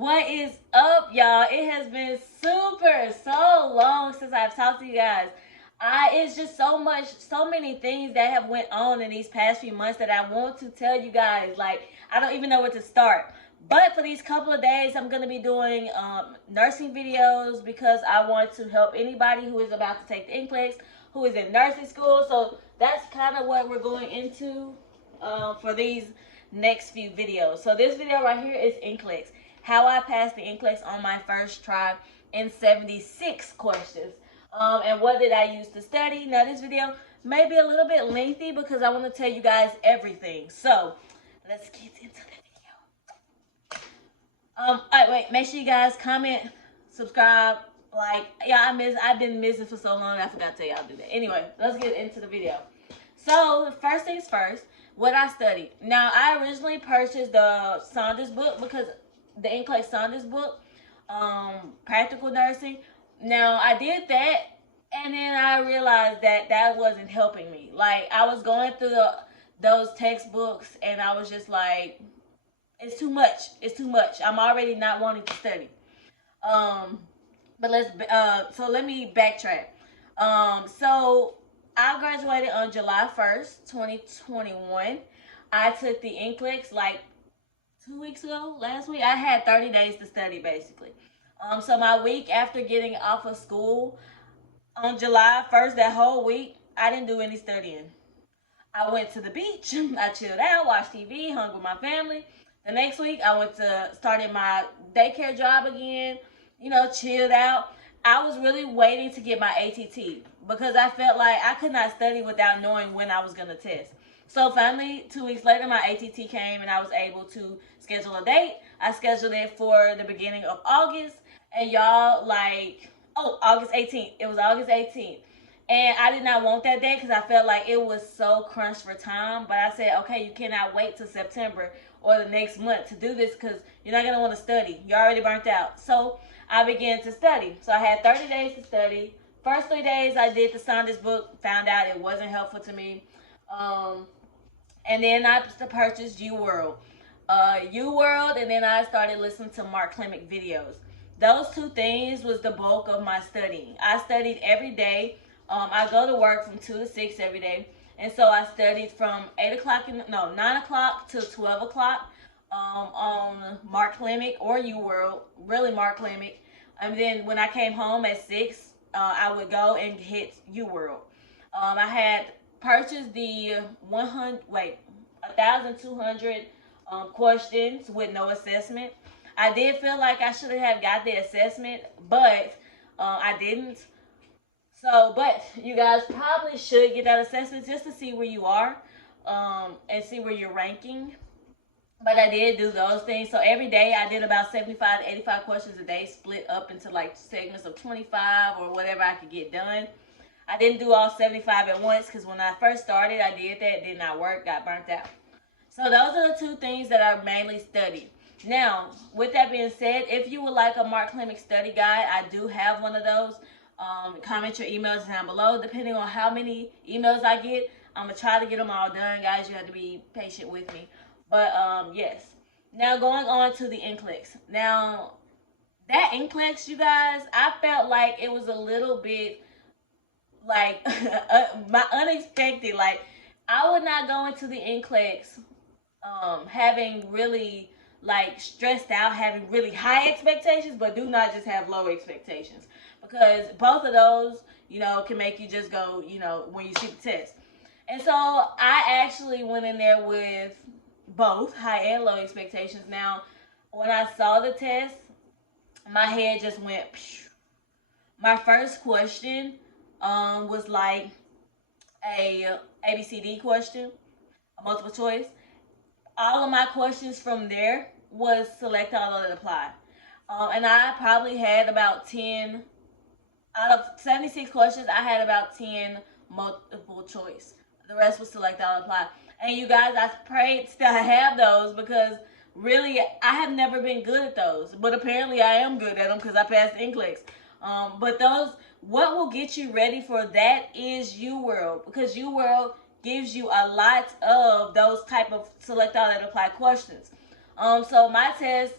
What is up, y'all? It has been so long since I've talked to you guys. It's just so many things that have went on in these past few months that I want to tell you guys. Like, I don't even know where to start. But for these couple of days, I'm gonna be doing nursing videos because I want to help anybody who is about to take the Nclex, who is in nursing school. So that's kind of what we're going into for these next few videos. So this video right here is Nclex. How I passed the Nclex on my first try in 76 questions. And what did I use to study? Now this video may be a little bit lengthy because I want to tell you guys everything. So let's get into the video. Alright, wait, make sure you guys comment, subscribe, like, yeah, I've been missing for so long I forgot to tell y'all to do that. Anyway, let's get into the video. So first things first, what I studied. Now I originally purchased the Saunders book because the Nclex Saunders book, practical nursing. Now I did that, and then I realized that wasn't helping me. Like, I was going through those textbooks, and I was just like, it's too much. It's too much. I'm already not wanting to study. But so let me backtrack. So I graduated on July 1st, 2021. I took the Nclex like 2 weeks ago, last week. I had 30 days to study basically. So my week after getting off of school on July 1st, that whole week, I didn't do any studying. I went to the beach, I chilled out, watched TV, hung with my family. The next week, I started my daycare job again, chilled out. I was really waiting to get my ATT because I felt like I could not study without knowing when I was going to test. So finally, 2 weeks later, my ATT came and I was able to schedule a date. I scheduled it for the beginning of August. And y'all, August 18th. It was August 18th. And I did not want that day because I felt like it was so crunched for time. But I said, okay, you cannot wait till September or the next month to do this because you're not going to want to study. You're already burnt out. So I began to study. So I had 30 days to study. First 3 days I did the Saunders book, found out it wasn't helpful to me. And then I purchased Uworld. Uworld, and then I started listening to Mark Clemic videos. Those two things was the bulk of my studying. I studied every day. I go to work from 2 to 6 every day. And so I studied from 9 o'clock to 12 o'clock on Mark Clemic or Uworld, really Mark Clemic. And then when I came home at 6, I would go and hit Uworld. I had purchased the 1,200 questions with no assessment. I did feel like I should have got the assessment, but I didn't. So, but you guys probably should get that assessment just to see where you are and see where you're ranking. But I did do those things. So every day I did about 75 to 85 questions a day, split up into like segments of 25 or whatever I could get done. I didn't do all 75 at once because when I first started, I did that. It did not work, got burnt out. So those are the two things that I mainly studied. Now, with that being said, if you would like a Mark Clemic study guide, I do have one of those. Comment your emails down below. Depending on how many emails I get, I'm going to try to get them all done, guys. You have to be patient with me. But, yes. Now, going on to the Nclex. Now, that Nclex, you guys, I felt like it was a little bit, like, unexpected. Like, I would not go into the Nclex having really stressed out, having really high expectations, but do not just have low expectations, because both of those can make you just go when you see the test. And so I actually went in there with both high and low expectations. Now when I saw the test, my head just went phew. My first question was like a ABCD question, a multiple choice. All of my questions from there was select all that apply. And I probably had about 10, out of 76 questions, I had about 10 multiple choice. The rest was select all apply. And you guys, I prayed to have those because really, I have never been good at those. But apparently I am good at them because I passed Nclex. But those, what will get you ready for that is Uworld, because Uworld gives you a lot of those type of select all that apply questions. So my test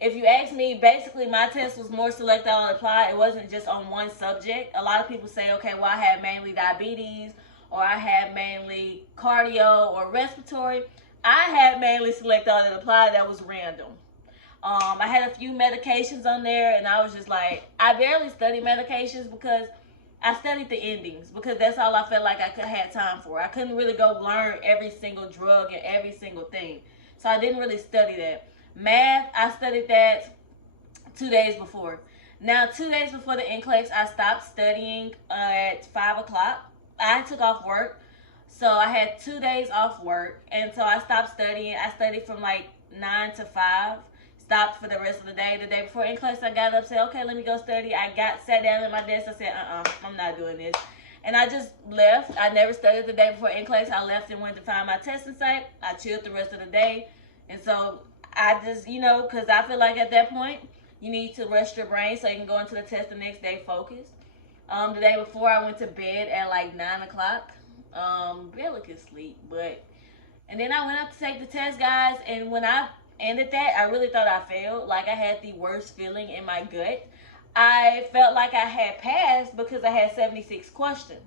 if you ask me, basically my test was more select all apply. It wasn't just on one subject. A lot of people say, okay, well, I had mainly diabetes, or I had mainly cardio or respiratory. I had mainly select all apply. That was random. I had a few medications on there, and I was just like, I barely studied medications because I studied the endings, because that's all I felt like I could have time for. I couldn't really go learn every single drug and every single thing. So I didn't really study that. Math, I studied that 2 days before. Now, 2 days before the Nclex, I stopped studying at 5 o'clock. I took off work. So I had 2 days off work. And so I stopped studying. I studied from like 9 to 5. Stopped for the rest of the day. The day before Nclex, I got up, said, okay, let me go study. I sat down at my desk. I said, I'm not doing this. And I just left. I never studied the day before Nclex. I left and went to find my testing site. I chilled the rest of the day. And so I just, because I feel like at that point, you need to rest your brain so you can go into the test the next day focused. The day before, I went to bed at like 9 o'clock. Barely could sleep, and then I went up to take the test, guys, and when I ended that, I really thought I failed. Like, I had the worst feeling in my gut. I felt like I had passed because I had 76 questions.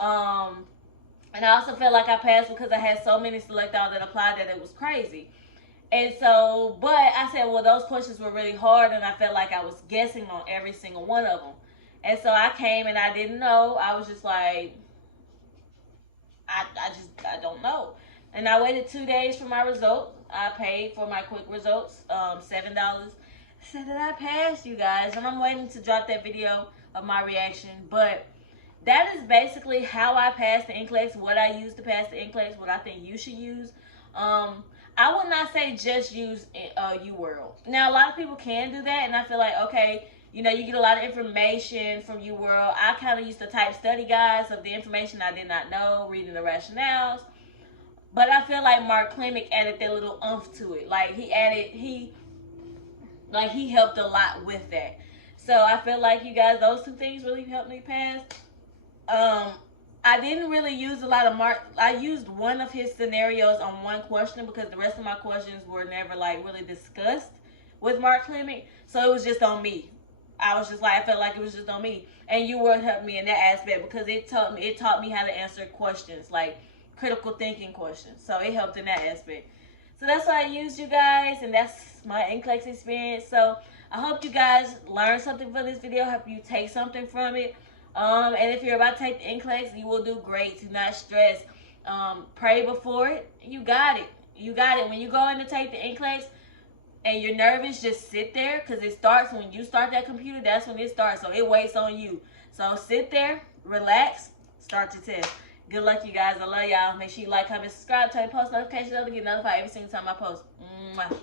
And I also felt like I passed because I had so many select all that applied that it was crazy. And so, but I said, well, those questions were really hard, and I felt like I was guessing on every single one of them. And so I came and I didn't know. I was just like, I don't know. And I waited 2 days for my result. I paid for my quick results, $7. I said that I passed, you guys, and I'm waiting to drop that video of my reaction. But that is basically how I passed the Nclex, what I used to pass the Nclex, what I think you should use. I would not say just use Uworld. Now, a lot of people can do that, and I feel like, okay, you get a lot of information from Uworld. I kind of used to type study guides of the information I did not know, reading the rationales. But I feel like Mark Clemick added that little oomph to it. Like, he helped a lot with that. So I feel like, you guys, those two things really helped me pass. I didn't really use a lot of Mark. I used one of his scenarios on one question because the rest of my questions were never like really discussed with Mark Clemick. So it was just on me. I was just like, I felt like it was just on me. And Uworld helped me in that aspect because it taught me how to answer questions, like critical thinking questions. So it helped in that aspect. So that's what I used, you guys, and that's my Nclex experience. So I hope you guys learned something from this video. I hope you take something from it. And if you're about to take the Nclex, you will do great. Do not stress. Pray before it. You got it. You got it. When you go in to take the Nclex and you're nervous, just sit there, because it starts when you start that computer. That's when it starts. So it waits on you. So sit there, relax, start your test. Good luck, you guys. I love y'all. Make sure you like, comment, subscribe, turn post notifications on to get notified every single time I post. Mwah.